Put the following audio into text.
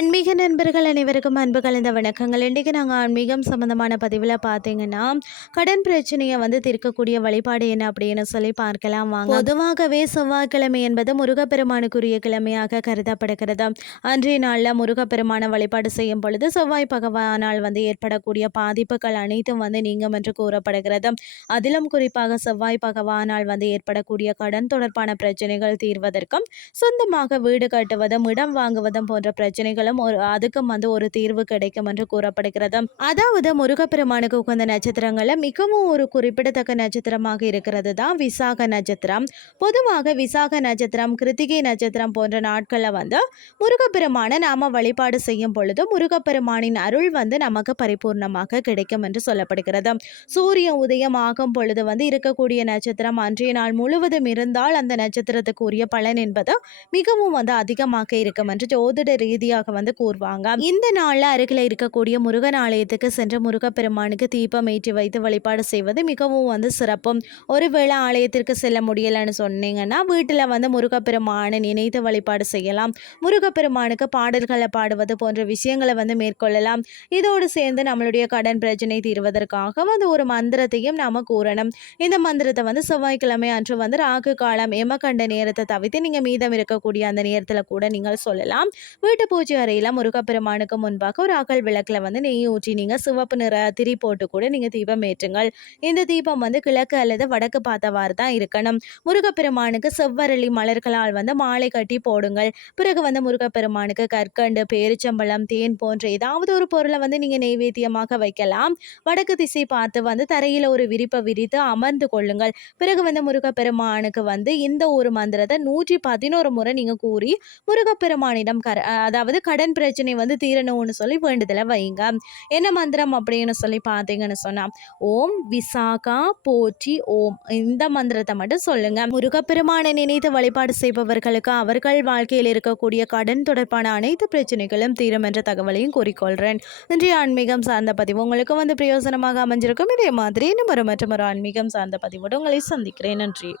ஆன்மீக நண்பர்கள் அனைவருக்கும் அன்பு கலந்த வணக்கங்கள். இன்றைக்கு நாங்கள் ஆன்மீகம் சம்மந்தமான பதிவில் பார்த்தீங்கன்னா கடன் பிரச்சனையை வந்து தீர்க்கக்கூடிய வழிபாடு என்ன அப்படின்னு சொல்லி பார்க்கலாம். வாங்க. பொதுவாகவே செவ்வாய்க்கிழமை என்பது முருகப்பெருமானுக்குரிய கிழமையாக கருதப்படுகிறது. அன்றைய நாளில் முருகப்பெருமான வழிபாடு செய்யும் பொழுது செவ்வாய் பகவானால் வந்து ஏற்படக்கூடிய பாதிப்புகள் அனைத்தும் வந்து நீங்கும் என்று கூறப்படுகிறது. அதிலும் குறிப்பாக செவ்வாய் பகவானால் வந்து ஏற்படக்கூடிய கடன் தொடர்பான பிரச்சனைகள் தீர்வதற்கும் சொந்தமாக வீடு கட்டுவதும் இடம் வாங்குவதும் போன்ற பிரச்சனைகளும் ஒரு அதுக்கும் வந்து ஒரு தீர்வு கிடைக்கும் என்று கூறப்படுகிறது. அதாவது முருகப்பெருமானுக்கு உகந்த நட்சத்திரங்கள்ல மிகவும் ஒரு குறிப்பிடத்தக்க நட்சத்திரமாக இருக்கிறது தான் விசாக நட்சத்திரம். பொதுவாக விசாக நட்சத்திரம் கிருத்திகை நட்சத்திரம் போன்ற நாட்களில் வந்து முருகப்பெருமானை நாம வழிபாடு செய்யும் பொழுது முருகப்பெருமானின் அருள் வந்து நமக்கு பரிபூர்ணமாக கிடைக்கும் என்று சொல்லப்படுகிறது. சூரிய உதயம் ஆகும் பொழுது வந்து இருக்கக்கூடிய நட்சத்திரம் அன்றைய நாள் முழுவதும் இருந்தால் அந்த நட்சத்திரத்துக்கு உரிய பலன் என்பது மிகவும் வந்து அதிகமாக இருக்கும் என்று ஜோதிட ரீதியாக வந்து கூறுவாங்க. இந்த நாளில் அருகில் இருக்கக்கூடிய முருகன் ஆலயத்துக்கு சென்று முருகப்பெருமானுக்கு தீபம் ஏற்றி வைத்து வழிபாடு செய்வது மிகவும் வந்து சிறப்பும். ஒருவேளை ஆலயத்திற்கு செல்ல முடியலைன்னு சொன்னீங்கன்னா வீட்டில் வந்து முருகப்பெருமானை நினைத்து வழிபாடு செய்யலாம். முருகப்பெருமானுக்கு பாடல்களை பாடுவது போன்ற விஷயங்களை வந்து மேற்கொள்ளலாம். இதோடு சேர்ந்து நம்மளுடைய கடன் பிரச்சனை தீர்வதற்காக வந்து ஒரு மந்திரத்தையும் நாம கூறணும். இந்த மந்திரத்தை வந்து செவ்வாய்க்கிழமை அன்று வந்து ராகு காலம் எமகண்ட நேரத்தை தவிர்த்து நீங்கள் மீதம் இருக்கக்கூடிய அந்த நேரத்தில் கூட நீங்கள் சொல்லலாம். வீட்டு பூஜை அறையில் முருகப்பெருமானுக்கு முன்பாக ஒரு அகல் விளக்கில் வந்து நெய் ஊற்றி நீங்கள் சிவப்பு நிற திரி போட்டு கூட நீங்கள் தீபம் ஏற்றுங்கள். இந்த தீபம் வந்து கிழக்கு அல்லது வடக்கு பார்த்தவாறு தான் இருக்கணும். முருகப்பெருமானுக்கு செவ்வரளி மலர்களால் வந்து மாலை கட்டி போடுங்கள். பிறகு வந்து முருகப்பெருமானுக்கு கற்கண்டு பேரிச்சம்பழம் தேன் போன்ற ஏதாவது ஒரு பொருளை வந்து நீங்கள் நெய்வேத்தியமாக வைக்கலாம். வடக்கு திசை பார்த்து வந்து தரையில் ஒரு விரிப்பை விரித்து அமர்ந்து கொள்ளுங்கள். பிறகு வந்து முருகப்பெருமானுக்கு வந்து இந்த ஒரு மந்திரத்தை நூற்றி பதினோரு முறை நீங்கள் கூறி முருகப்பெருமானிடம் கர அதாவது கடன் பிரச்சனை வந்து தீரணும்னு சொல்லி வேண்டுதலை வைங்க. என்ன மந்திரம் அப்படின்னு சொல்லி பார்த்தீங்கன்னு சொன்னால் ஓம் விசாகா போற்றி ஓம். இந்த மந்திரத்தை மட்டும் சொல்லுங்க. முருகப்பெருமானை நினைத்து வழிபாடு செய்பவர்களுக்கு அவர்கள் வாழ்க்கையில் இருக்கக்கூடிய கடன் தொடர்பான அனைத்து பிரச்சனைகளும் தீரும் என்ற தகவலையும் கூறிக்கொள்கிறேன் இன்றைய ஆன்மீகம் சார்ந்த பதிவு உங்களுக்கு வந்து பிரயோசனமாக அமைஞ்சிருக்கும். இதே மாதிரி இன்னும் ஒரு மற்றும் ஒரு ஆன்மீகம் சார்ந்த பதிவோடு உங்களை சந்திக்கிறேன். நன்றி.